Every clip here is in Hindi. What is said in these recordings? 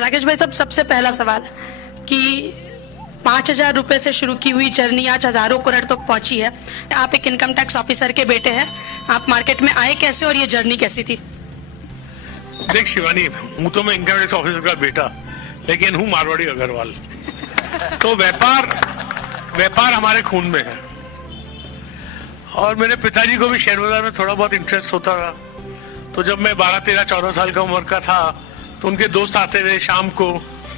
राकेश भाई साहब, सबसे पहला सवाल कि 5,000 रुपए से शुरू की हुई जर्नी आज हजारों करोड़ तक पहुंची है। आप एक इनकम टैक्स ऑफिसर के बेटे हैं, आप मार्केट में आए कैसे और ये जर्नी कैसी थी? देख शिवानी, हूं तो मैं इनकम टैक्स ऑफिसर का बेटा, लेकिन हूं मारवाड़ी अग्रवाल। तो व्यापार हमारे खून में है। और मेरे पिताजी को भी शेयर बाजार में थोड़ा बहुत इंटरेस्ट होता था। तो जब मैं 12, 13, 14 साल का उम्र का था तो उनके दोस्त आते थे शाम को,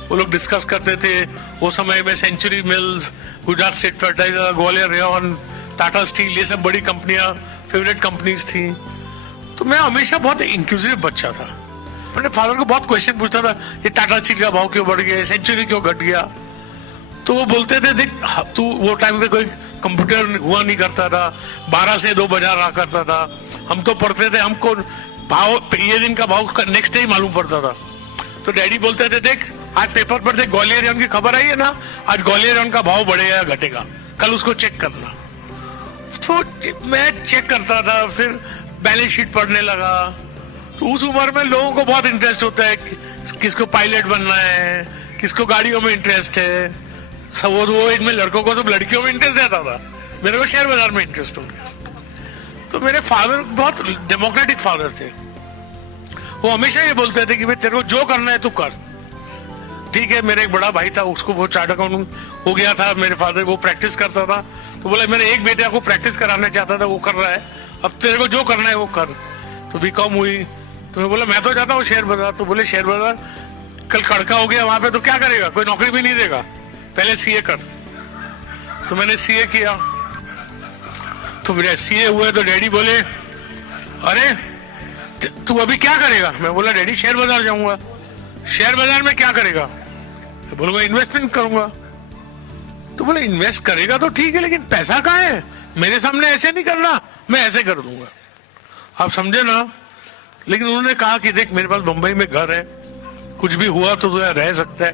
वो लोग डिस्कस करते थे। वो समय में Century Mills, Gujarat State Fertilizer, Gwalior Rayon, Tata Steel, ये सब बड़ी कंपनियां फेवरेट कंपनीज थी। तो मैं हमेशा बहुत इंक्लूसिव बच्चा था। अपने फादर को बहुत क्वेश्चन पूछता था, ये टाटा स्टील का भाव क्यों बढ़ गया, सेंचुरी क्यों घट गया। तो वो बोलते थे, देख तू, वो टाइम पे कोई कंप्यूटर हुआ नहीं करता था, 12 से 2 बाजार रहा करता था। हम तो पढ़ते थे, हमको भाव ये दिन का भाव नेक्स्ट डे ही मालूम पड़ता था। तो डैडी बोलते थे, देख आज पेपर पर देख ग्वालियर रेयन की खबर आई है ना, आज ग्वालियर रेयन का भाव बढ़ेगा या घटेगा, कल उसको चेक करना। तो मैं चेक करता था, फिर बैलेंस शीट पढ़ने लगा। तो उस उम्र में लोगों को बहुत इंटरेस्ट होता है, किसको पायलट बनना है, किसको गाड़ियों में इंटरेस्ट है। सब वो एज में लड़कों को सब लड़कियों में इंटरेस्ट रहता था, मेरे को शेयर बाजार में इंटरेस्ट हो गया। तो मेरे फादर बहुत डेमोक्रेटिक फादर थे। वो हमेशा ये बोलते थे कि भाई तेरे को जो करना है तू कर। ठीक है, मेरा एक बड़ा भाई था, उसको वो चार्ट अकाउंटेंट हो गया था। मेरे फादर वो प्रैक्टिस करता था, तो बोला मेरे एक बेटे को प्रैक्टिस कराना चाहता था, वो कर रहा है, अब तेरे को जो करना है वो कर। तो बीकॉम हुई, तो मैं बोला मैं तो जाता हूँ शेयर बाजार। तो बोले शेयर बाजार कल कड़का हो गया वहां पे तो क्या करेगा, कोई नौकरी भी नहीं देगा, पहले सीए कर। तो मैंने सीए किया। तो मेरे सीए हुए तो डैडी बोले, अरे तू अभी क्या करेगा? मैं बोला डैडी शेयर बाजार जाऊंगा। शेयर बाजार में क्या करेगा? मैं बोलूंगा इन्वेस्टमेंट करूंगा। तो बोले इन्वेस्ट करेगा तो ठीक है, लेकिन पैसा कहाँ है? मेरे सामने ऐसे नहीं करना, मैं ऐसे कर दूंगा। आप समझे ना? लेकिन उन्होंने कहा कि देख मेरे पास मुंबई में घर है, कुछ भी हुआ तो तू रह सकता है,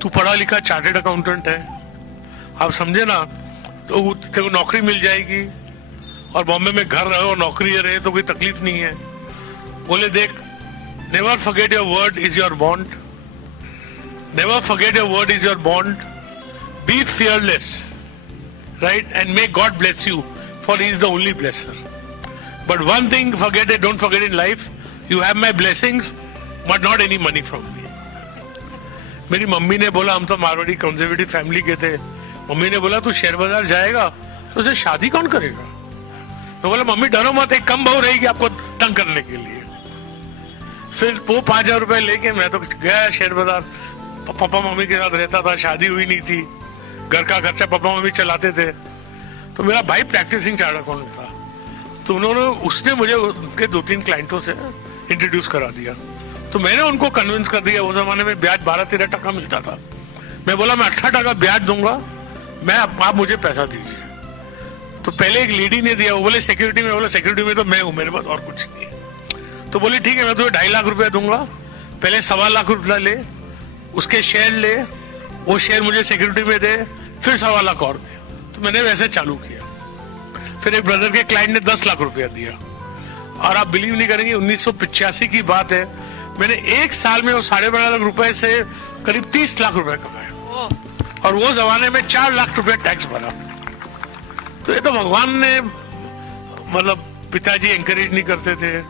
तू पढ़ा लिखा चार्टेड अकाउंटेंट है, आप समझे ना, तो तेरे को नौकरी मिल जाएगी और बॉम्बे में घर रहे और नौकरी रहे तो कोई तकलीफ नहीं है। बोले देख, never forget your word is your bond, never forget your word is your bond, be fearless, right, and may God bless you for he is the only blesser. But one thing forget it, don't forget in life, you have my blessings but not any money from me. मेरी मम्मी ने बोला, हम तो मारवाड़ी कंजर्वेटिव फैमिली के थे, मम्मी ने बोला तू शेयर बाजार जाएगा तो उसे शादी कौन करेगा? तो बोला मम्मी डरो मत, एक कम बहू रहेगी आपको तंग करने के लिए। फिर वो 5,000 रुपए लेके मैं तो गया शेयर बाजार। पापा मम्मी के साथ रहता था, शादी हुई नहीं थी, घर का खर्चा पापा मम्मी चलाते थे। तो मेरा भाई प्रैक्टिसिंग चार्ट अकाउंटेंट था, तो उसने मुझे उनके 2-3 क्लाइंटों से इंट्रोड्यूस करा दिया। तो मैंने उनको कन्विंस कर दिया। उस जमाने में ब्याज 12-13% मिलता था। मैं बोला मैं 18% ब्याज दूंगा, मैं आप मुझे पैसा दीजिए। तो पहले एक लेडी ने दिया, वो बोले सिक्योरिटी में। बोला सिक्योरिटी में तो मैं हूं, मेरे पास और कुछ नहीं है। तो बोली ठीक है, मैं तुम्हें 2.5 लाख रुपया दूंगा, पहले 1.25 लाख रुपया ले, उसके शेयर ले, वो शेयर मुझे सिक्योरिटी में दे, फिर 1.25 लाख और दे। तो मैंने वैसे चालू किया। फिर एक ब्रदर के क्लाइंट ने 10 लाख रुपया दिया, और आप बिलीव नहीं करेंगे 1985 की बात है, मैंने एक साल में वो 12.5 लाख रुपए से करीब 30 लाख रुपए कमाए, और वो जमाने में 4 लाख रुपए टैक्स भरा। तो ये तो भगवान ने, मतलब पिताजी एंकरेज नहीं करते थे,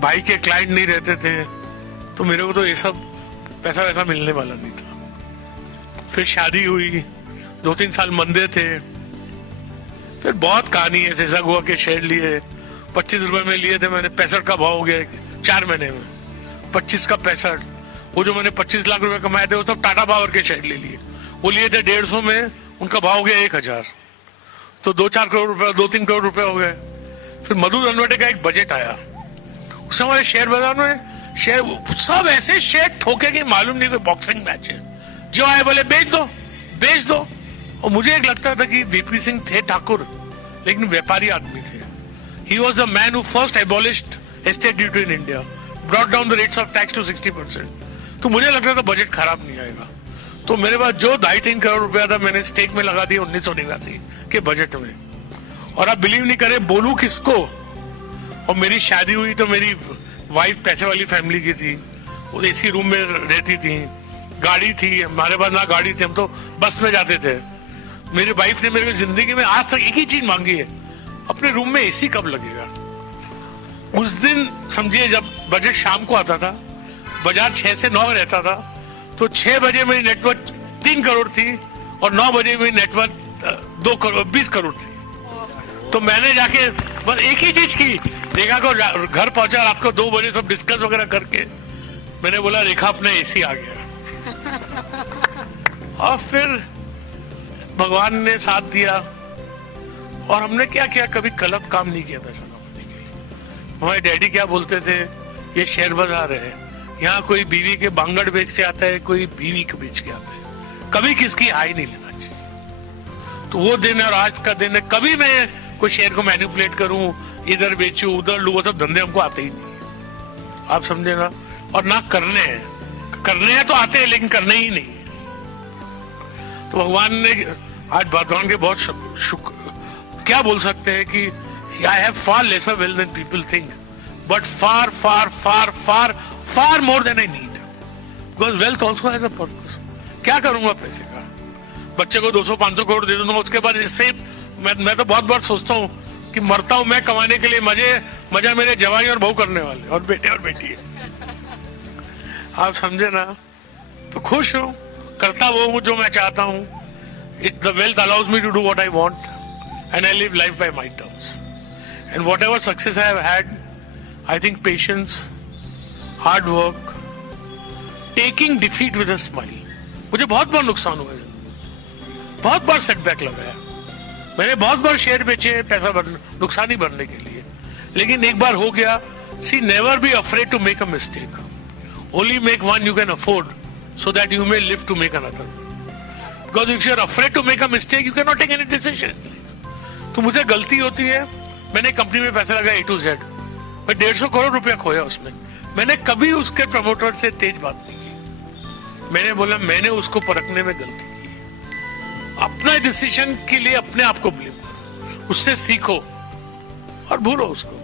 भाई के क्लाइंट नहीं रहते थे, तो मेरे को तो ये सब पैसा वैसा मिलने वाला नहीं था। फिर शादी हुई, 2-3 साल मंदे थे। फिर बहुत कहानी है, ऐसा हुआ के शेयर लिए 25 रुपए में लिए थे मैंने, 65 का भाव हो गया 4 महीने में, 25 का 65। वो जो मैंने 25 लाख रुपए कमाए थे वो सब टाटा पावर के शेयर ले लिए, वो लिए थे 150 में, उनका भाव हो गया 1000, तो 2-4 करोड़ रुपए, 2-3 करोड़ रुपए हो गए। फिर मधुर अनवटे का एक बजट आया, उस हमारे शेयर बाजार में शेयर सब ऐसे शेयर ठोके कि मालूम नहीं कोई बॉक्सिंग मैच है, जो आए बोले बेच दो बेच दो। और मुझे एक लगता था कि वीपी सिंह थे ठाकुर, लेकिन व्यापारी आदमी थे। He was the man who first abolished estate duty in India, brought down the rates of tax to 60%. तो मुझे लगता था बजट खराब नहीं आएगा। तो मेरे पास जो 2.5-3 करोड़ रुपया था मैंने स्टेक में लगा दिया 1989 के बजट में। और आप बिलीव नहीं करें, बोलूं किसको। और मेरी शादी हुई तो मेरी वाइफ पैसे वाली फैमिली की थी, वो एसी रूम में रहती थी, गाड़ी थी, हमारे पास ना गाड़ी थी, हम तो बस में जाते थे। मेरी वाइफ ने मेरे को जिंदगी में आज तक एक ही चीज मांगी है, अपने रूम में एसी कब लगेगा। उस दिन समझिए जब बजट शाम को आता था, बाजार 6 से 9 रहता था, तो 6 बजे मेरी नेटवर्क 3 करोड़ थी और 9 बजे मेरी नेटवर्क 2 करोड़ 20 करोड़ थी। तो मैंने जाके बस एक ही चीज की, रेखा को घर पहुंचा रात को 2 बजे, सब डिस्कस वगैरह करके मैंने बोला रेखा अपना एसी आ गया। और फिर भगवान ने साथ दिया और हमने क्या किया, कभी गलत काम नहीं किया पैसा कमाने के लिए। हमारे डैडी क्या बोलते थे, ये शेयर बाजार है, यहाँ कोई बीवी के बांगड़ बेच के आता है, कोई बीवी को बेच के आता है, कभी किसकी हाई नहीं लेना चाहिए। तो वो दिन है और आज का दिन है, कभी मैं कोई शेयर को मैनिपुलेट करूं, इधर बेचूं उधर लूं, वो सब धंधे हमको आते ही नहीं, आप समझे ना। और ना करने हैं तो आते हैं, लेकिन करने ही नहीं है। तो भगवान ने आज भगवान के बहुत शुक्र क्या बोल सकते हैं कि I have far lesser wealth than people think, but far far far far far more than I need, because wealth also has a purpose. क्या करूंगा पैसे का, बच्चे को 200-500 करोड़ दे दूंगा, उसके बाद इससे मैं तो बहुत बार सोचता हूँ कि मरता हूं मैं कमाने के लिए, मजा मेरे जवानी और बहू करने वाले और बेटे और बेटी है। आप समझे ना। तो खुश हूं, करता वो हूं जो मैं चाहता हूं। The wealth allows me to do what I want and I live life by my terms and whatever success I have had, I think patience, hard work, taking defeat with a smile. मुझे बहुत बार नुकसान हुआ है, बहुत बार सेटबैक लगा है, मैंने बहुत बार शेयर बेचे पैसा नुकसानी भरने के लिए, लेकिन एक बार हो गया। See never be afraid to make a mistake, only make one you can afford so that you may live to make another. Because if you are afraid to make a mistake, you cannot take any decision. तो मुझे गलती होती है, मैंने कंपनी में पैसा लगा A to Z, मैं 150 करोड़ रुपया खोया उसमें, मैंने कभी उसके प्रमोटर से तेज बात नहीं की। मैंने बोला मैंने उसको परखने में गलती की। अपना डिसीजन के लिए अपने आप को ब्लेम करो, उससे सीखो और भूलो उसको।